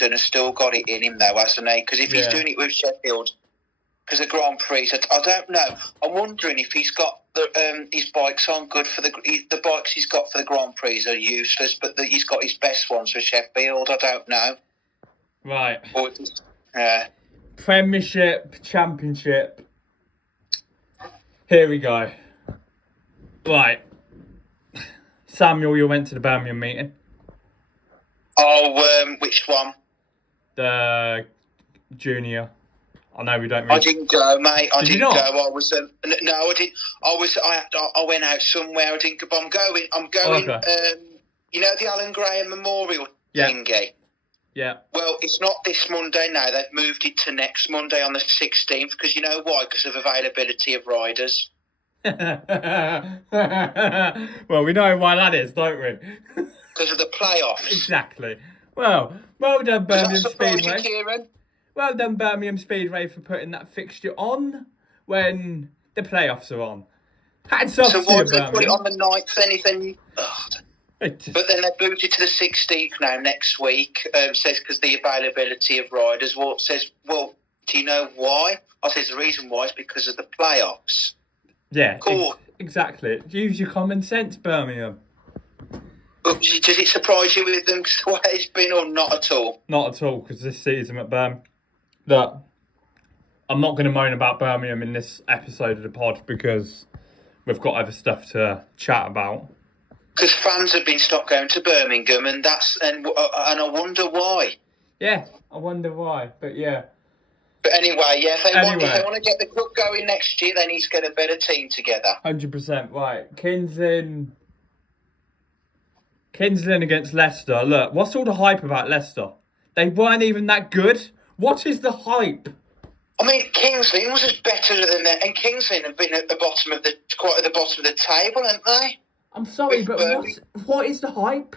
London has still got it in him, though, hasn't he? Because if he's doing it with Sheffield, because the Grand Prix, I don't know. I'm wondering if he's got his bikes on good for the bikes he's got for the Grand Prix are useless, but he's got his best ones for Sheffield. I don't know. Right. Or, Premiership, Championship. Here we go. Right. Samuel, you went to the Birmingham meeting. Oh, which one? The junior. I know we don't really... I didn't go, mate. I didn't go. I was no, I didn't. I went out somewhere. I didn't go. But I'm going. Okay. You know the Alan Graham Memorial thingy? Yeah. Well, it's not this Monday now. They've moved it to next Monday on the 16th. Because you know why? Because of availability of riders. Well, we know why that is, don't we? Because of the playoffs. Exactly. Well done, Birmingham Speedway. Kieran? Well done, Birmingham Speedway, for putting that fixture on when the playoffs are on. Hats off to you, Birmingham. So why did they put it on the 9th? Anything? But then they moved it to the 16th now, next week. Says because the availability of riders. Well, it says, well, do you know why? I says the reason why is because of the playoffs. Yeah, cool. Exactly. Use your common sense, Birmingham. But does it surprise you with them the way it's been, or not at all? Not at all, because this season at Birmingham, that I'm not going to moan about Birmingham in this episode of the pod because we've got other stuff to chat about. Because fans have been stopped going to Birmingham, and I wonder why. Yeah, I wonder why, but yeah. But anyway, yeah, if they want to get the club going next year, they need to get a better team together. 100%, right. Kinston against Leicester. Look, what's all the hype about Leicester? They weren't even that good. What is the hype? I mean, Kings Lynn was just better than that, and Kings Lynn have been quite at the bottom of the table, haven't they? I'm sorry, but what is the hype?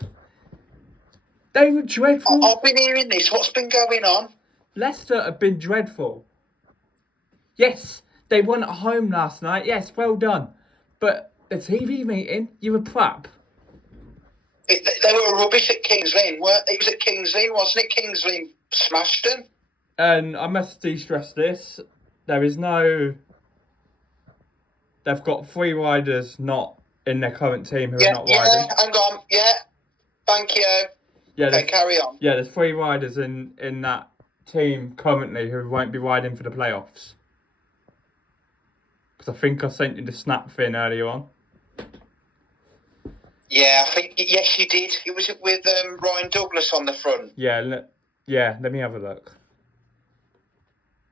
They were dreadful. I've been hearing this. What's been going on? Leicester have been dreadful. Yes, they won at home last night. Yes, well done. But the TV meeting, you were crap. They were rubbish at Kings Lynn, weren't they? It was at Kings Lynn, wasn't it? Kings Lynn smashed them. And I must de-stress this. They've got 3 riders not in their current team who are not riding. Yeah, hang on. Yeah, thank you. Yeah, okay, carry on. Yeah, there's 3 riders in that team currently who won't be riding for the playoffs. Because I think I sent you the snap thing earlier on. Yeah, I think, yes, you did. It was with Ryan Douglas on the front. Yeah, let me have a look.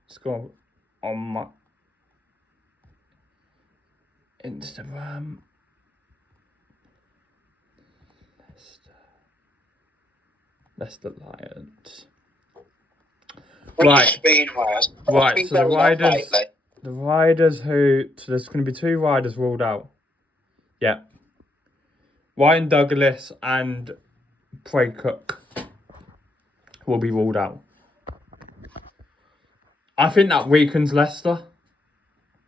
Let's go on my Instagram. Leicester Lions. Right. Right, so the riders so there's going to be 2 riders ruled out. Yeah. Ryan Douglas and Prey Cook will be ruled out. I think that weakens Leicester.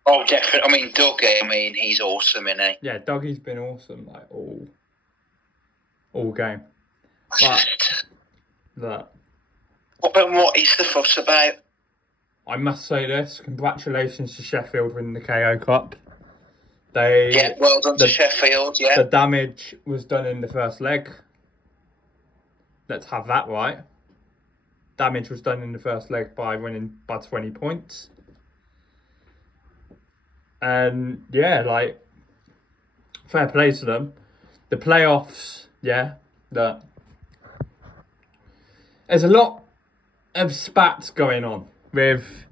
Oh, definitely. I mean, Dougie, he's awesome, isn't he? Yeah, Dougie's been awesome, like, all game. But what is the fuss about? I must say this. Congratulations to Sheffield winning the KO Cup. Well done to Sheffield, yeah. The damage was done in the first leg. Let's have that right. Damage was done in the first leg by winning by 20 points. And yeah, fair play to them. The playoffs, there's a lot of spats going on with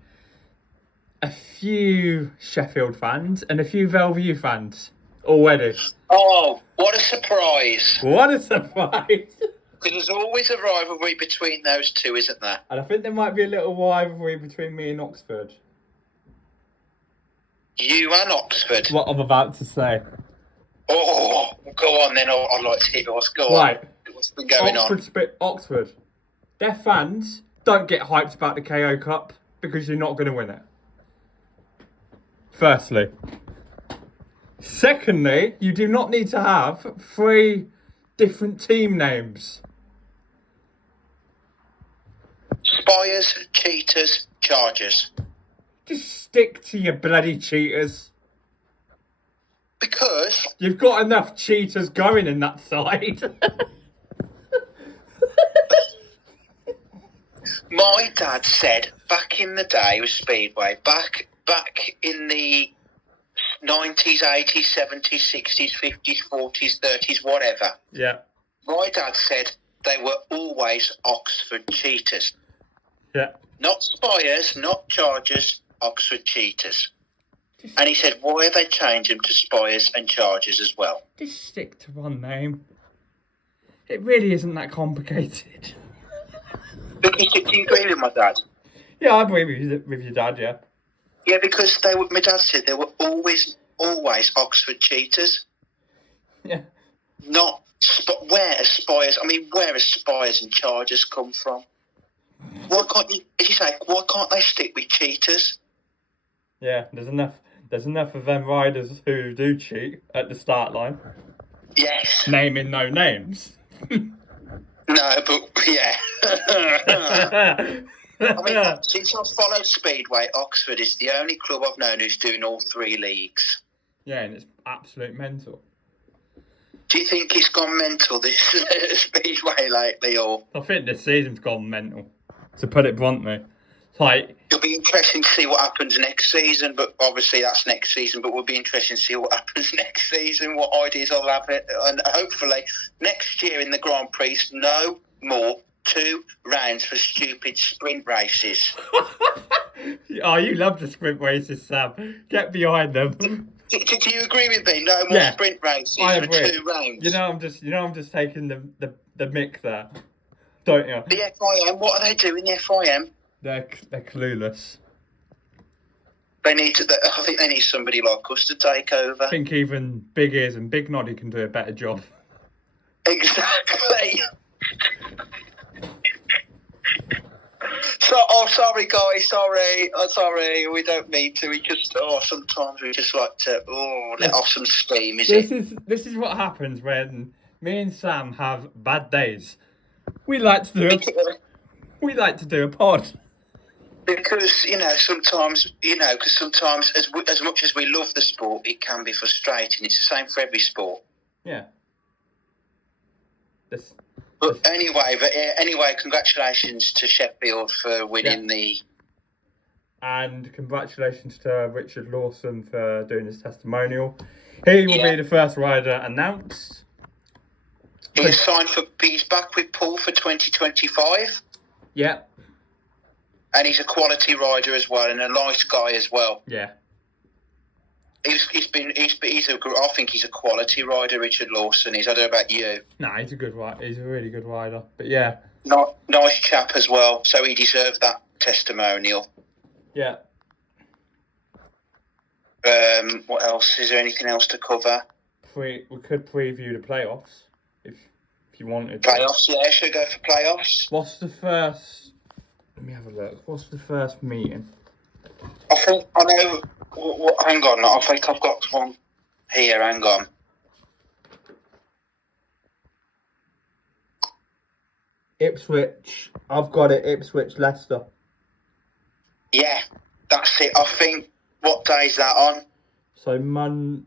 a few Sheffield fans and a few Bellevue fans already. Oh, what a surprise. What a surprise. Because there's always a rivalry between those two, isn't there? And I think there might be a little rivalry between me and Oxford. You and Oxford? What I'm about to say. Oh, go on then. I'd like to hear what's going on. Right. What's been going on? Oxford. Their fans don't get hyped about the KO Cup because you're not going to win it. Firstly. Secondly, you do not need to have 3 different team names. Spires, Cheaters, Chargers. Just stick to your bloody Cheaters. Because... You've got enough Cheaters going in that side. My dad said back in the day with Speedway, back in the 90s, 80s, 70s, 60s, 50s, 40s, 30s, whatever. Yeah. My dad said they were always Oxford Cheaters. Yeah. Not Spires, not Chargers, Oxford Cheaters. And he said, why have they changed them to Spires and Chargers as well? Just stick to one name. It really isn't that complicated. Do you agree with my dad? Yeah, I agree with your dad, yeah. Yeah, because my dad said they were always Oxford Cheaters. Yeah. Not where are Spires and Chargers come from? Why can't you? As you say, why can't they stick with Cheaters? Yeah, there's enough of them riders who do cheat at the start line. Yes. Naming no names. No, but yeah. I mean, since I've followed Speedway, Oxford is the only club I've known who's doing all 3 leagues. Yeah, and it's absolute mental. Do you think it's gone mental, this Speedway lately, or...? I think this season's gone mental, to put it bluntly. Like, it'll be interesting to see what happens next season, but obviously that's next season, but we'll be interesting to see what happens next season, what ideas I'll have, and hopefully next year in the Grand Prix, no more 2 rounds for stupid sprint races. Oh, you love the sprint races, Sam. Get behind them. Do you agree with me? No more sprint races for 2 rounds. I'm just taking the mick there, don't you? The FIM, what are they doing? The FIM? They're clueless. I think they need somebody like us to take over. I think even Big Ears and Big Noddy can do a better job. Exactly. Sorry guys, sorry. We don't mean to. We just sometimes we just like to let off some steam. This is what happens when me and Sam have bad days. We like to do a pod. Because sometimes as much as we love the sport, it can be frustrating. It's the same for every sport. Yeah. But anyway, congratulations to Sheffield for winning the... And congratulations to Richard Lawson for doing his testimonial. He will be the first rider announced. He's back with Paul for 2025. Yeah. And he's a quality rider as well, and a nice guy as well. Yeah. I think he's a quality rider, Richard Lawson is. I don't know about you. Nah, he's a good rider. He's a really good rider. But yeah. Nice chap as well, so he deserved that testimonial. Yeah. What else? Is there anything else to cover? We could preview the playoffs if you wanted. Playoffs, yeah, should we go for playoffs? What's the first... Let me have a look. What's the first meeting? I think I know... hang on, I think I've got one here, hang on. Ipswich. I've got it. Ipswich, Leicester. Yeah, that's it. I think... What day is that on? So Monday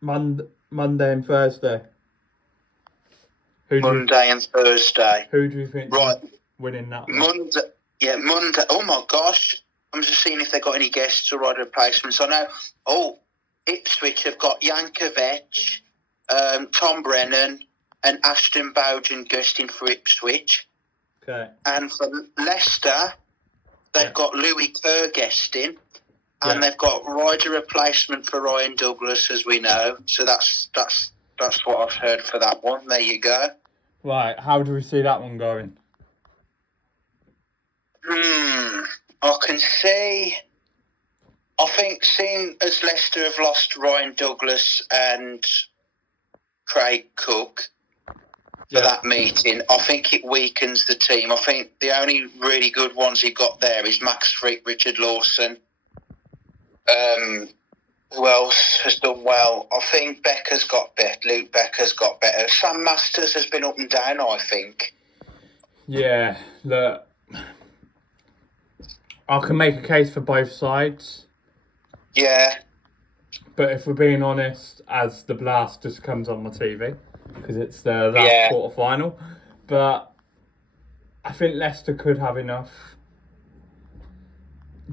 and Thursday. Monday and Thursday. Who do you think right winning that one? Monday. Oh my gosh. I'm just seeing if they got any guests or rider replacements. I know. Ipswich have got Jankovic, Tom Brennan, and Ashton Bowden guesting for Ipswich. Okay. And for Leicester, they've got Louis Kerr guesting, and they've got rider replacement for Ryan Douglas, as we know. So that's what I've heard for that one. There you go. Right. How do we see that one going? I can see. I think seeing as Leicester have lost Ryan Douglas and Craig Cook for that meeting, I think it weakens the team. I think the only really good ones he got there is Max Frick, Richard Lawson. Who else has done well? I think Luke Becker's got better. Sam Masters has been up and down, I think. Yeah, look, I can make a case for both sides. Yeah. But if we're being honest, as the blast just comes on my TV, because it's the last quarter final, but I think Leicester could have enough.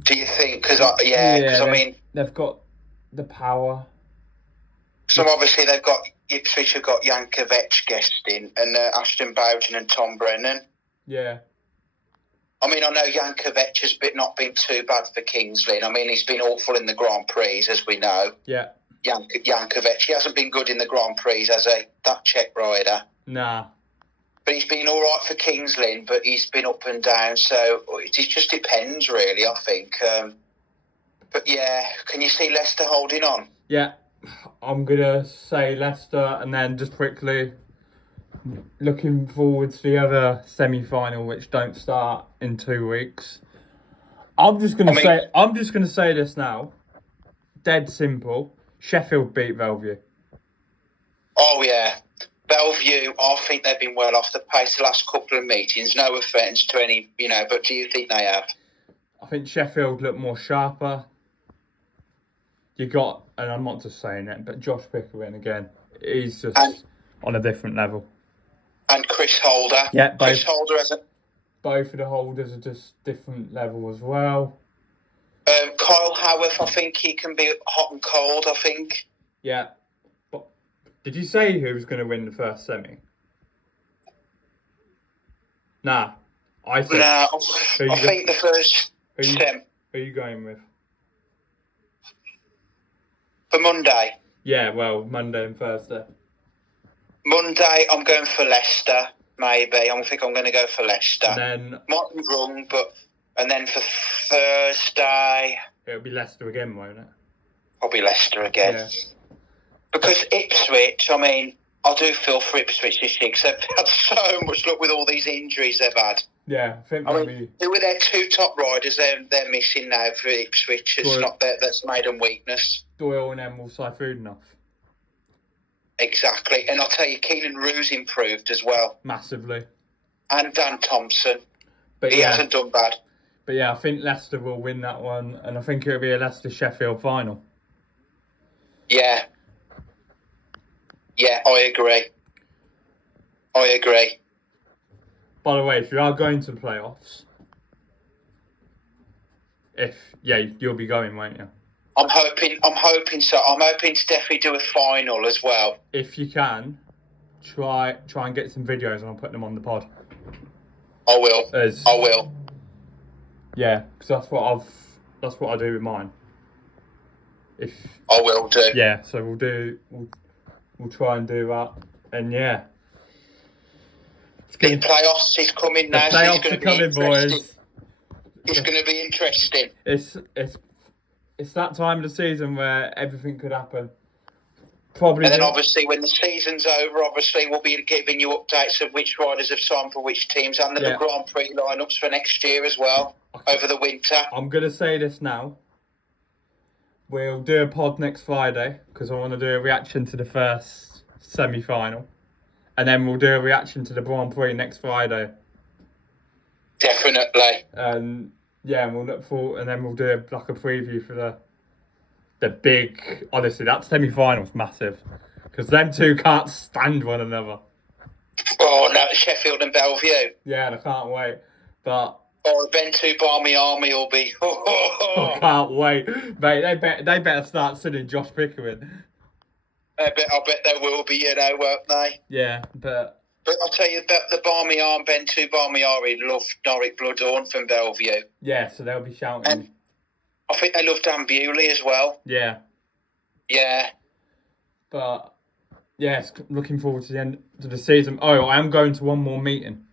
Do you think? Because I mean, they've got the power. So obviously they've got Ipswich have got Jankovic guesting and Ashton Bowden and Tom Brennan. Yeah. I mean, I know Jankovic has not been too bad for Kingsley. I mean, he's been awful in the Grand Prix, as we know. Yeah. Jankovic, he hasn't been good in the Grand Prix as that Czech rider. Nah. But he's been all right for Kingsley, but he's been up and down. So it just depends, really, I think. But yeah, can you see Leicester holding on? Yeah. I'm going to say Leicester, and then just quickly looking forward to the other semi-final, which don't start in 2 weeks. I'm just going to say this now. Dead simple. Sheffield beat Bellevue. Oh yeah, Bellevue. I think they've been well off the pace the last couple of meetings. No offence to any, but do you think they have? I think Sheffield look more sharper. You got, and I'm not just saying it, but Josh Pickering again. He's just on a different level. And Chris Holder. Yeah, Chris Holder hasn't. Both of the holders are just different level as well. Kyle Howarth, I think he can be hot and cold, I think. Yeah. But did you say who was going to win the first semi? Nah. I think the first semi. Who are you going with? For Monday? Yeah, well, Monday and Thursday. Monday, I'm going for Leicester, maybe. I think I'm going to go for Leicester. And then... Might be wrong, but... And then for Thursday... It'll be Leicester again, won't it? Probably Leicester again. Yeah. Because Ipswich, I mean, I do feel for Ipswich this year because they've had so much luck with all these injuries they've had. Yeah, I think who were their two top riders they're missing now for Ipswich? That's made them weakness. Doyle and Emil Saifoudinov. Exactly. And I'll tell you, Keenan Roo's improved as well. Massively. And Dan Thompson. But he hasn't done bad. But yeah, I think Leicester will win that one, and I think it'll be a Leicester-Sheffield final. Yeah. Yeah, I agree. By the way, if you are going to the playoffs, you'll be going, won't you? I'm hoping so. I'm hoping to definitely do a final as well. If you can, try and get some videos and I'll put them on the pod. I will. Yeah, because that's what I do with mine. I will do. Yeah, so we'll try and do that, and yeah. The playoffs is coming now. The playoffs are coming, boys. It's going to be interesting. It's that time of the season where everything could happen. Probably. And then obviously when the season's over, we'll be giving you updates of which riders have signed for which teams and the Grand Prix lineups for next year as well, over the winter. I'm going to say this now. We'll do a pod next Friday because I want to do a reaction to the first semi-final. And then we'll do a reaction to the Grand Prix next Friday. Definitely. And we'll look forward, and then we'll do a preview for the big. Honestly, that semi-final's massive because them two can't stand one another. Oh no, Sheffield and Bellevue. Yeah, and I can't wait. But Bentu Barmy Army will be. I can't wait, mate. They better start sending Josh Pickering. I bet there will be, won't they? Yeah, but I'll tell you that the Barmy Arm, Bentu Barmy Army love Norwich Bloodhorn from Bellevue. Yeah, so they'll be shouting. And I think they love Dan Bewley as well. Yeah. Yeah. But yes, looking forward to the end of the season. Oh, I am going to one more meeting.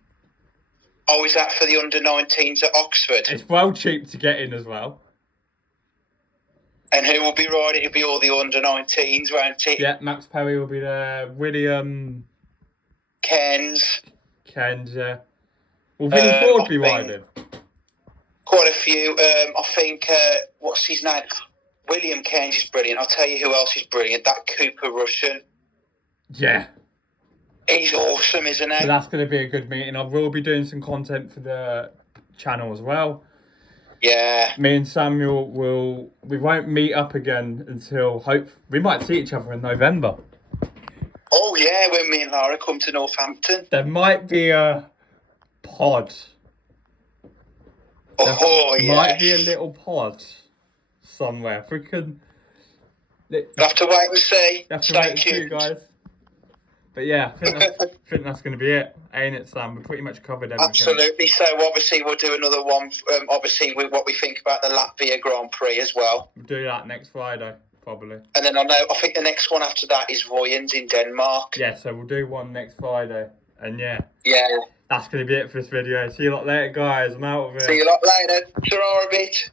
Oh, is that for the under-19s at Oxford? It's well cheap to get in as well. And who will be riding? It'll be all the under-19s, won't it? Yeah, Max Perry will be there. William... Cairns, yeah. Will Vinny Ford be riding? Quite a few. I think, what's his name? William Cairns is brilliant. I'll tell you who else is brilliant. That Cooper Russian. Yeah. He's awesome, isn't he? So that's going to be a good meeting. I will be doing some content for the channel as well. Yeah. Me and Samuel we won't meet up again until we might see each other in November. Oh yeah, when me and Lara come to Northampton. There might be a pod. There might be a little pod somewhere. If we can... We'll have to wait and see. Stay tuned, guys. But yeah, I think that's going to be it, ain't it, Sam? We pretty much covered everything. Absolutely. So obviously we'll do another one, obviously with what we think about the Latvia Grand Prix as well. We'll do that next Friday, probably. And then I think the next one after that is Royans in Denmark. Yeah, so we'll do one next Friday. And yeah. Yeah. That's going to be it for this video. See you lot later, guys. I'm out of here. See you lot later. Ta-ra a bit.